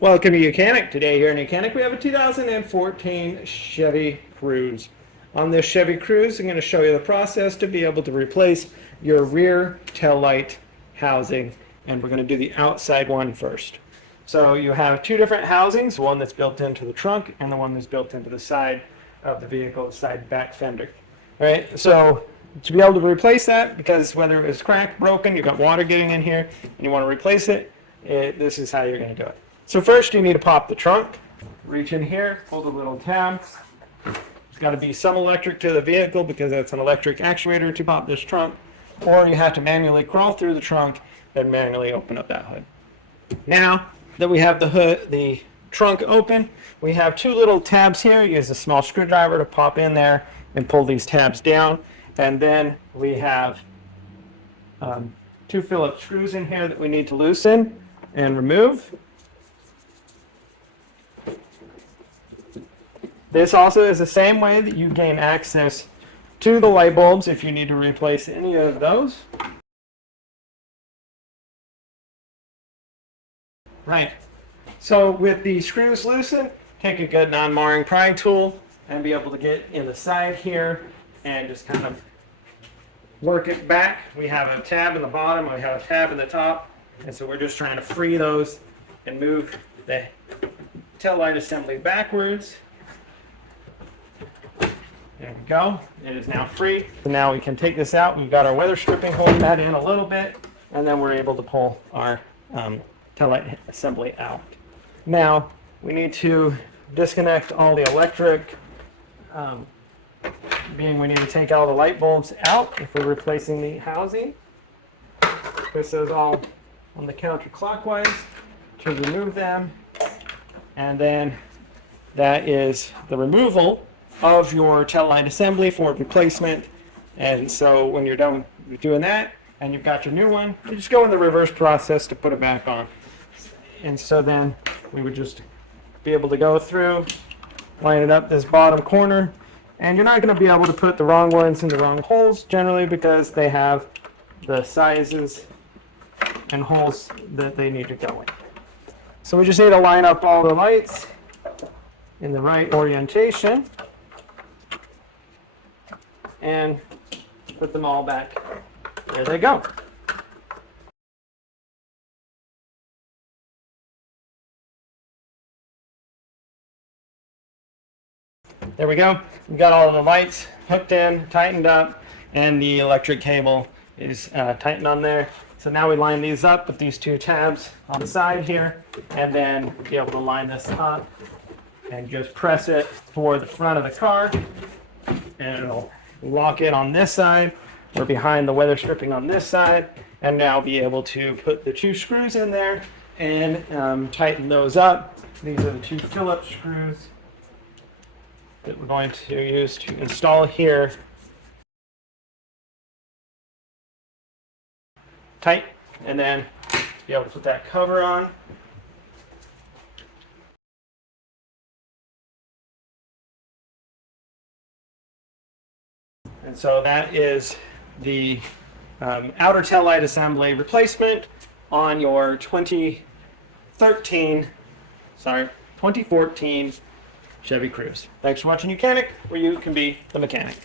Welcome to YOUCANIC. Today here in YOUCANIC we have a 2014 Chevy Cruze. On this Chevy Cruze I'm going to show you the process to be able to replace your rear tail light housing, and we're going to do the outside one first. So you have two different housings, one that's built into the trunk and the one that's built into the side of the vehicle, the side back fender. All right, so to be able to replace that, because whether it was cracked, broken, you've got water getting in here and you want to replace it, this is how you're going to do it. So first you need to pop the trunk, reach in here, pull the little tab. There's got to be some electric to the vehicle because that's an electric actuator to pop this trunk, or you have to manually crawl through the trunk and manually open up that hood. Now that we have the trunk open, we have two little tabs here. Use a small screwdriver to pop in there and pull these tabs down, and then we have two Phillips screws in here that we need to loosen and remove. This also is the same way that you gain access to the light bulbs if you need to replace any of those. Right. So with the screws loosened, take a good non-marring prying tool and be able to get in the side here and just kind of work it back. We have a tab in the bottom, we have a tab in the top, and so we're just trying to free those and move the tail light assembly backwards. There we go. It is now free. So now we can take this out. We've got our weather stripping holding that in a little bit, and then we're able to pull our tail light assembly out. Now we need to disconnect all the electric, being we need to take all the light bulbs out if we're replacing the housing. This is all on the counterclockwise to remove them, and then that is the removal of your tail light assembly for replacement. And so when you're done doing that and you've got your new one, you just go in the reverse process to put it back on. And so then we would just be able to go through, line it up this bottom corner, and you're not going to be able to put the wrong ones in the wrong holes generally because they have the sizes and holes that they need to go in. So we just need to line up all the lights in the right orientation and put them all back. There they go. There we go. We've got all of the lights hooked in, tightened up, and the electric cable is tightened on there. So now we line these up with these two tabs on the side here, and then be able to line this up and just press it toward the front of the car, and it'll lock it on this side. We're behind the weather stripping on this side, and now be able to put the two screws in there and tighten those up. These are the two Phillips screws that we're going to use to install here. Tight, and then be able to put that cover on. And so that is the outer tail light assembly replacement on your 2014 Chevy Cruze. Thanks for watching YOUCANIC, where you can be the mechanic.